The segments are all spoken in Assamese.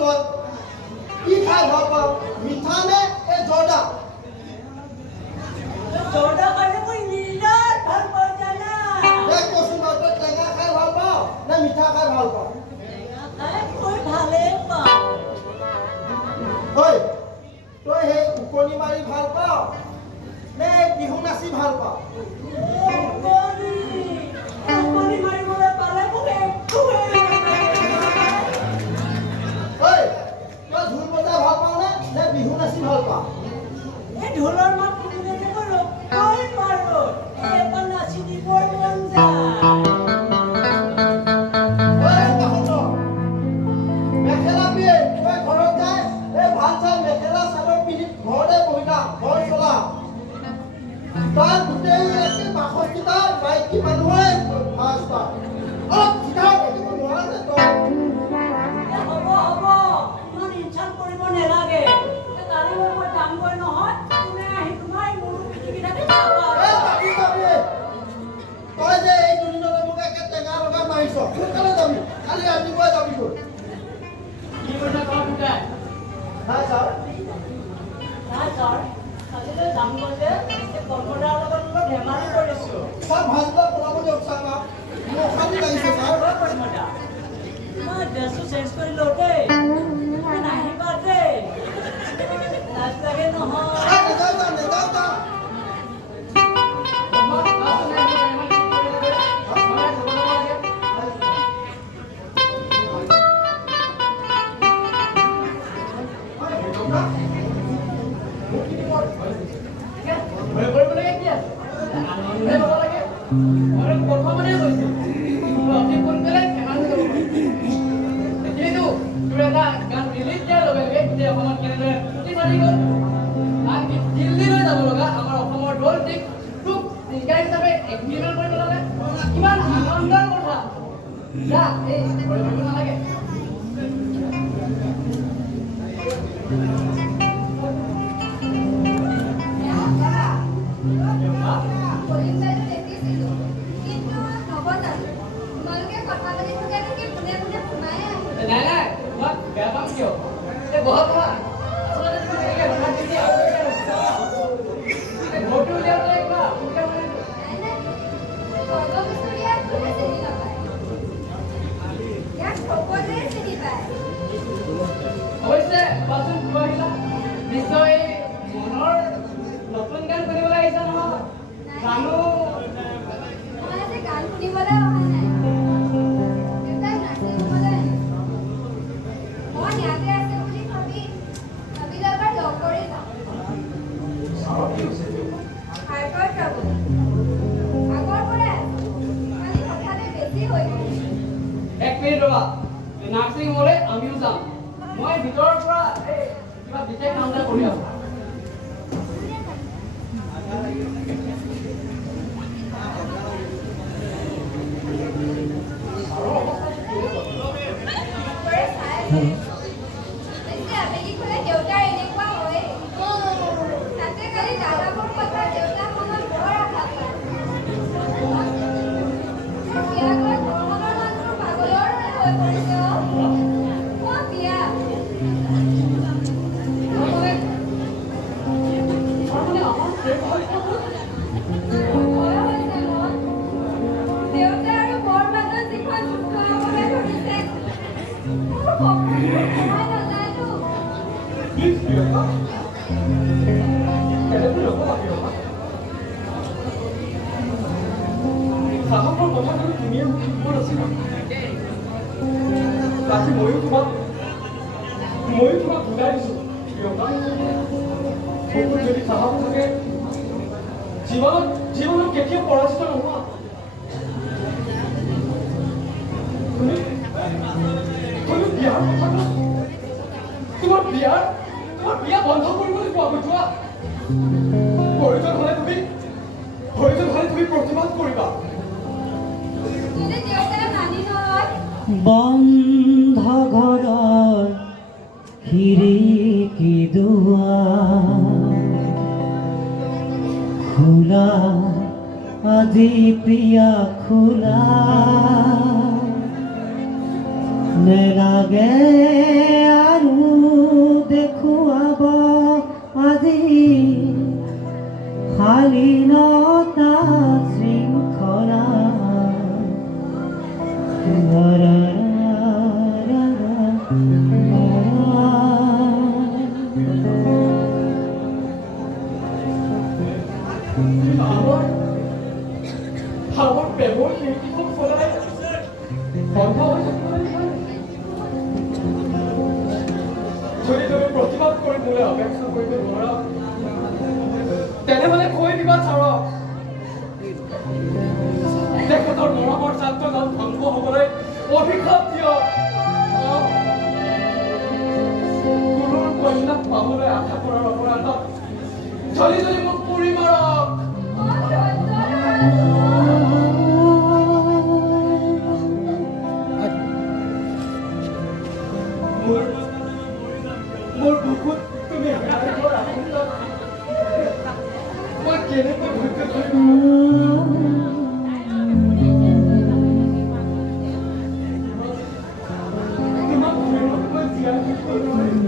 তই কি খাই ভাল পাওঁ মিঠা নে এই জৰ্দা জৰ্দা খালে মই নিৰাত ভাল পাওঁ জানা এই কচোন তই টেঙা খাই ভাল পাওঁ নে মিঠা খাই ভাল পাওঁ টেঙা খাই মই ভালেই পাওঁ ঐ তই সেই উকনি মাৰি ভাল পাওঁ নে বিহু নাচি ভাল পাওঁ উকনি মাৰিবলৈ পালে মোক একোৱেই ঐ তই ঢোল বজাই ভাল পাওঁ নে বিহু নাচি ভাল পাওঁ এই ঢোলৰ মাত শুনিলে যে মই ৰ'বই নোৱাৰোঁ এবাৰ নাচি দিবৰ মন যায় মেখেলা পিয়ে তই ঘৰত যায় এই ভাল চাই মেখেলা চাদৰ পিন্ধি ঘৰতে বহি থাক ঘৰ চলা তাৰ গোটেই বাসস্তিতা মাইকী মানুহে অলপ চিধা থাকিব নোৱাৰা যে তই হ'ব ইমান ইনচাল্ট কৰিব নালাগে কালি মই যামগৈ নহয় কোনে আহি তোমাৰ মোৰ পিটিকি থাকে তই যে এই দুদিনলৈ মোক একে টেঙা লগা মাৰিছ সোনকালে যাবি কালি ৰাতিপুৱাই যাবিগৈ কি কথা কোৱা বুকাই নাই ছাৰ আজিলৈ যামগৈ যে কৰ্মদাৰ লগত মই ধেমালি কৰিছোঁ ছাৰ ভাতবিলাক বনাব দিয়ক ছাৰ মোৰ অশান্তি লাগিছে ছাৰ কৰ্মদা মই ড্ৰেছটো চেঞ্জ কৰি লওঁ দেই তুমি নাহিবা দেই লাজ লাগে নহয় নেযাওঁ নাৰ্ছিং হ'লে আমিও যাম মই ভিতৰৰ পৰা কিবা বিশেষ কাম এটা কৰি আছোঁ জীৱনত কেতিয়াও পৰাজিত নোহোৱা তুমি বিয়াৰ কথা তোমাৰ বিয়া বন্ধ কৰিবলৈ কোৱা যোৱা প্ৰয়োজন হ'লে তুমি প্ৰতিবাদ কৰিবা বন্ধ ঘৰৰ খিৰিকী দুৱাৰ খোলা আজি প্ৰিয়া খোলা নেলাগে শালীনতা শৃংখলা আমাৰ প্ৰেমৰ নীতিবোৰ সলাই বন্ধ হৈ থাকিব। যদি তুমি প্ৰতিবাদ কৰি মোলৈ অপেক্ষা কৰিব নোৱাৰা তেনেহ'লে কৈ দিবা ছাৰক তেখেতৰ মৰমৰ চান্তনাত ধ্বংস হ'বলৈ অভিশাপ দিয়ক। গুৰুৰ কন্যাক পাবলৈ আশা কৰাৰ অপৰাধত জ্বলি জ্বলি মোক পুৰি মাৰক। মোৰ বুকুত তুমি মই কেনেকৈ ধৈৰ্য ধৰিম? তোমাক প্ৰেমত মই জীয়াই থাকিব নোৱাৰিম।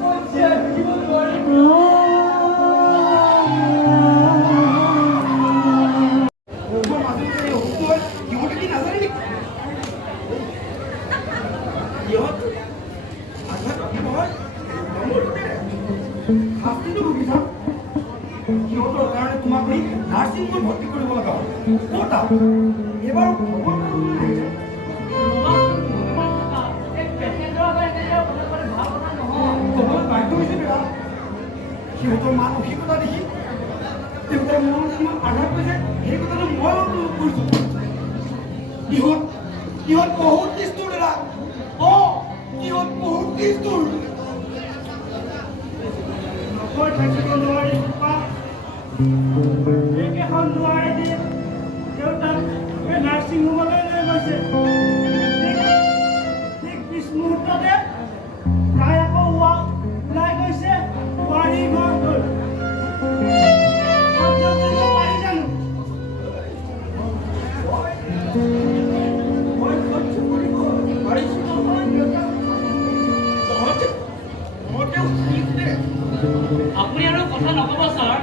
মই জীয়াই থাকিব নোৱাৰিম। সিহঁতৰ কাৰণে তোমাক নাৰ্ছিং হোমত ভৰ্তি কৰিব লগা হ'ল। এইবাৰ সিহঁতৰ মানসিকতা দেখি দেউতাই মনত কিমান আঘাত পাইছে সেই কথাটো মই অনুভৱ কৰিছোঁ। ইহঁত বহুত নিষ্ঠুৰ দাদা। ইহঁত বহুত নিষ্ঠুৰ। নকৈ থাকিব নোৱাৰি এইকেইখন নোৱাৰি দি দেউতাক এই নাৰ্ছিং হোমলৈ লৈ গৈছে। ঠিক পিছ মুহূৰ্ততে তাই আকৌ ওলাই গৈছে বোৱাৰী ঘৰ গ'ল। সহ্য কৰিব পাৰি জানো? মই সহ্য কৰিব পাৰিছোঁ নহয় দেউতাক। তহঁতেও শিকে। আপুনি আৰু কথা নক'ব ছাৰ।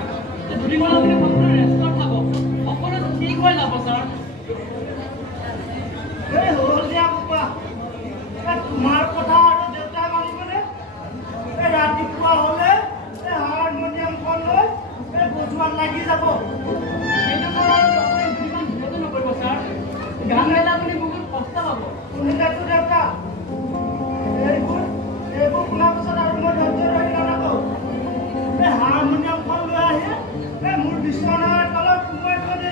দুদিনমান আপুনি সকলো ৰেষ্টত থাকক, সকলো ঠিক হৈ যাব ছাৰ। এই হ'ল দিয়া কুকুৰা, তোমাৰ কথা আৰু দেউতাই মানিবনে? এই ৰাতিপুৱা হ'লে এই হাৰমনিয়ামখন লৈ এই বজোৱাত লাগি যাব। সেইটো কাৰণ আপুনি দুদিনমান ভিতৰতে নকৰিব ছাৰ। গান গাইলে আপুনি বহুত কষ্ট পাব। শুনিলেতো দেউতা, এইবোৰ শুনাৰ পিছত আৰু মই ধৈৰ্য ধৰি নাথাকোঁ। এই হাৰমনিয়ামখন লৈ আহি এই মোৰ বিচনাৰ তলত সোমাই থৈ দি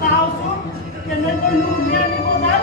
চাওঁচোন কেনেকৈ উলিয়াই নিব যায়।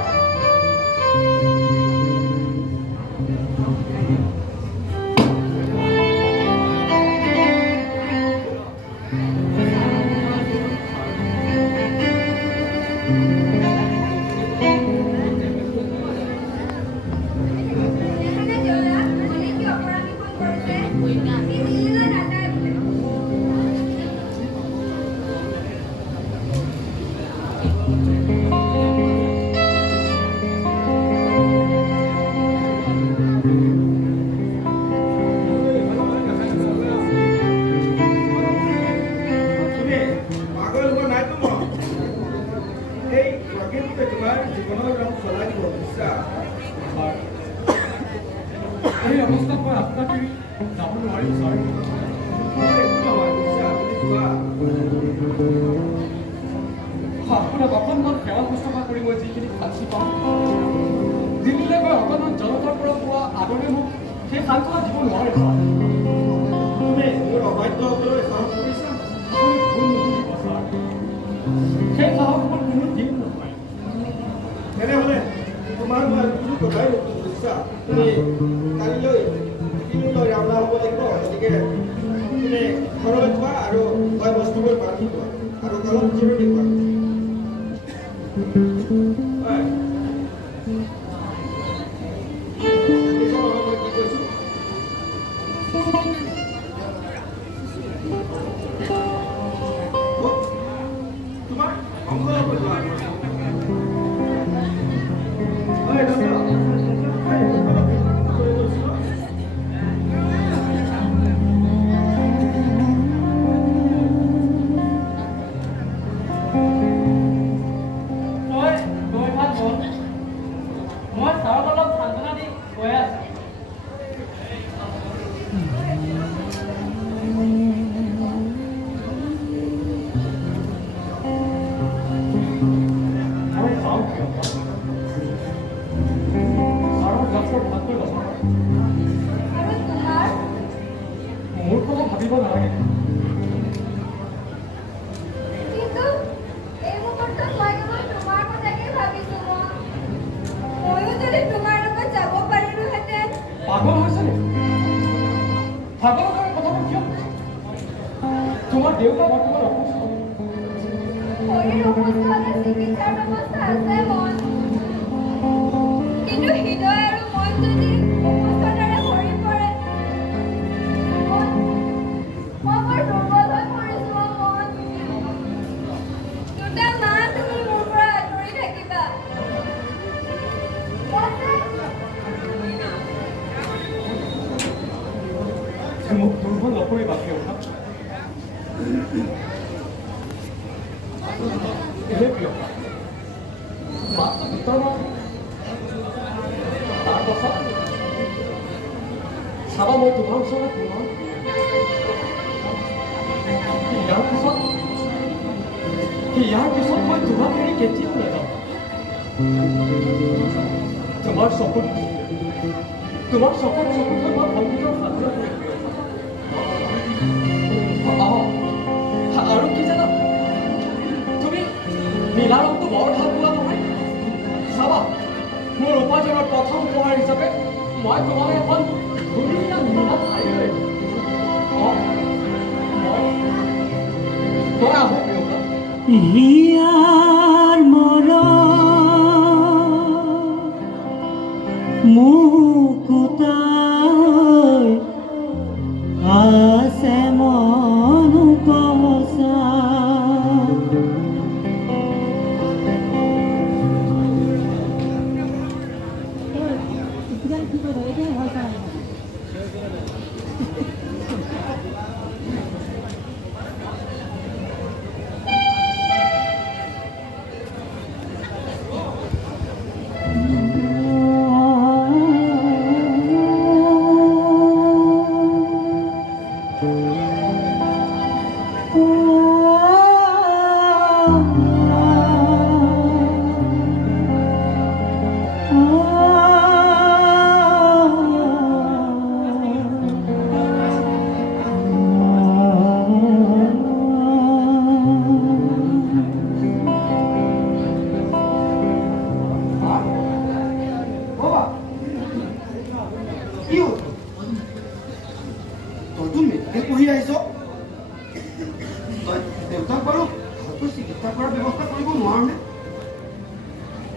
এই অৱস্থাত মই আপোনাক এৰি যাব নোৱাৰিম ছাৰ। আপোনাক অকণমান সেৱা শুশ্ৰূষা কৰি মই যিখিনি শান্তি পাওঁ, দিল্লীলৈ গৈ অকণমান জনতাৰ পৰা পোৱা আদৰে মোক সেই শান্তিটা দিব নোৱাৰে ছাৰ। তুমি মোৰ অবাধ্য হ'বলৈ সাহস কৰিছা? ছাৰ সেই সাহস মোৰ কোনো দিন নহয়। তেনেহ'লে তোমাৰ মই কোনো কথাই বুজিছা? তুমি কালিলৈ দিল্লীলৈ ৰাওনা হ'ব লাগিব। গতিকে তুমি ঘৰলৈ যোৱা আৰু মই বস্তুবোৰ বান্ধি লোৱা আৰু অলপ জিৰণি লোৱা। তোমাৰ অংশ হ'ব যোৱা। কৈ আছে মই চাওঁ কিয় ছাৰৰ ক্লাছৰ ভালকৈ নচলা আৰু তোমাৰ মোৰ কথা ভাবিব নালাগে কিন্তু এই মুহূৰ্তত মই কেৱল তোমাৰ কথাকে ভাবিছো ময়ো যদি তোমাৰ লগত যাব পাৰিলোহেঁতেন পাগল হৈছে নেকি পাগল হোৱাৰ কথাবোৰ কিয় তোমাৰ দেউতা বৰ্তমান অসুস্থ শৰীৰ অসুস্থ হ'লে চিকিৎসাৰ ব্যৱস্থা আছে মন কিন্তু হৃদয় আৰু মন যদি অসুস্থতাৰে ভৰি পৰে মই বৰ দুৰ্বল হৈ পৰিছো মন দুটা মাহ তুমি মোৰ পৰা আঁতৰি থাকিবা মোক দুৰ্বল নকৰিবা দেউতা এনে প্ৰিয় মাত্ৰ দুটা মাহ তাৰপাছত চাবা মই তোমাৰ ওচৰত পুনৰ ইয়াৰ পিছত মই তোমাক এৰি কেতিয়াও নাযাওঁ তোমাৰ চকুত মই সংগীতৰ সাধনা কৰি আৰু কি জানা তুমি নীলা ৰংটো বৰ ভাল পোৱা নহয় চাবা মোৰ উপাৰ্জনৰ প্ৰথম উপহাৰ হিচাপে মই তোমালৈ এখন ধুনীয়া নীলা শাৰী লৈ মই আহোঁ প্ৰিয়ংকা হিয়াৰ মৰম মুকুতাই আছে মন কমচা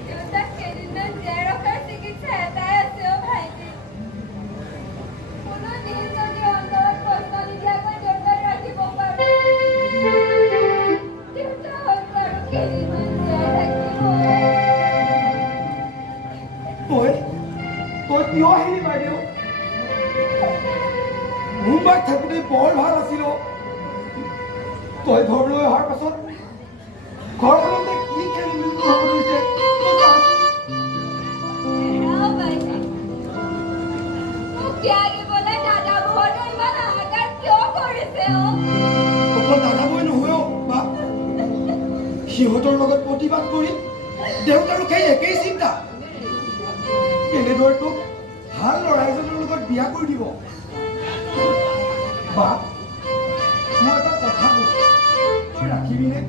দেউতাক কেইদিনমান জীয়াই ৰখাৰ চিকিৎসা এটাই আছে অ' ভাইটি কোনো দিন যদি অন্তৰত কষ্ট নিদিয়াকৈ দেউতাক ৰাখিব পাৰো দেউতা হয়তো আৰু কেইদিনমান জীয়াই থাকিব তই কিয় আহিলি বাইদেউ মুম্বাইত থাকোঁতে বৰ ভাল আছিল তই ঘৰলৈ অহাৰ পাছত ঘৰখনতে কি খেলি মেলি হ'ব ধৰিছে এৰাও ভাইটি মোক ত্যাগিবলৈ দাদা বৌহঁতে ইমান হাহাকাৰ কিয় কৰিছে অ' অকল দাদা বৈ নহয় বা সিহঁতৰ লগত প্ৰতিবাদ কৰি দেউতাৰো সেই একেই চিন্তা কেনেদৰে তোক ভাল ল'ৰা এজনৰ লগত বিয়া কৰি দিব বা মই এটা কথা কওঁ তই ৰাখিবিনে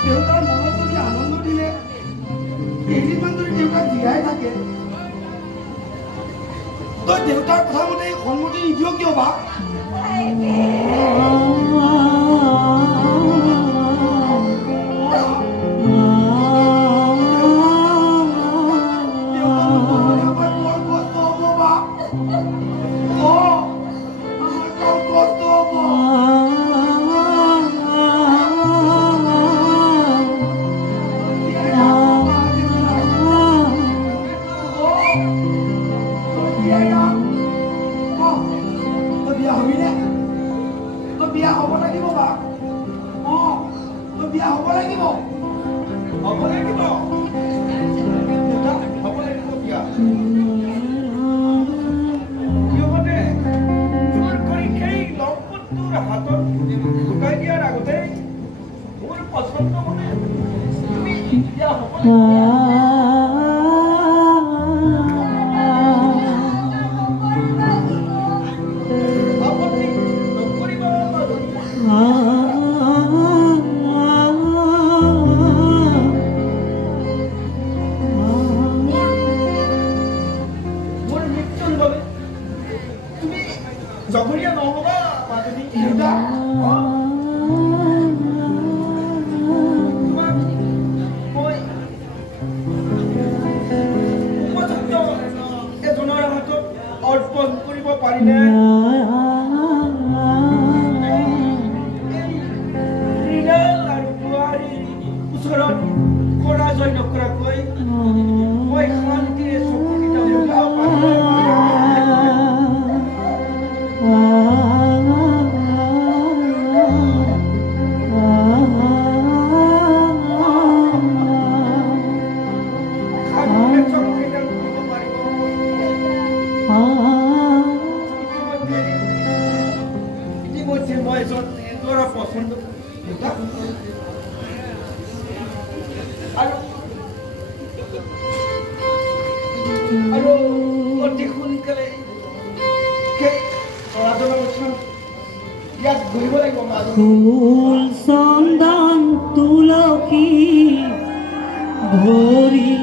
দেউতাৰ মনত যদি আনন্দ দিলে কেইদিনমান যদি দেউতাক জীয়াই থাকে তই দেউতাৰ কথা মতে সন্মতি নিদিয় কিয় বা বিয়া হ'ব লাগিব বা বিয়া হ'ব লাগিব হ'ব লাগিব বিয়া পছন্দ মতে তুমি বিয়া হ'ব আপত্তি নকৰিব মোৰ মৃত্যুৰ বাবে তুমি জগৰীয়া নহ'বা মাজনী দেউতা তোমাক মই উপযুক্ত এজনৰ হাতত অৰ্পণ কৰিব পাৰিলে মৃণাল আৰু বোৱাৰীৰ ওচৰত পৰাজয় নকৰাকৈ মই শান্তিৰে চকু কেইটা দেউতা পাৰিলে ইতিমধ্যে মই এজন ল'ৰা পচন্দ দেউতা আৰু অতি সোনকালে সেই ল'ৰাজনৰ ওচৰত ইয়াত ঘূৰিব লাগিব মাজত ফুল চন্দন তুলসী ভৰি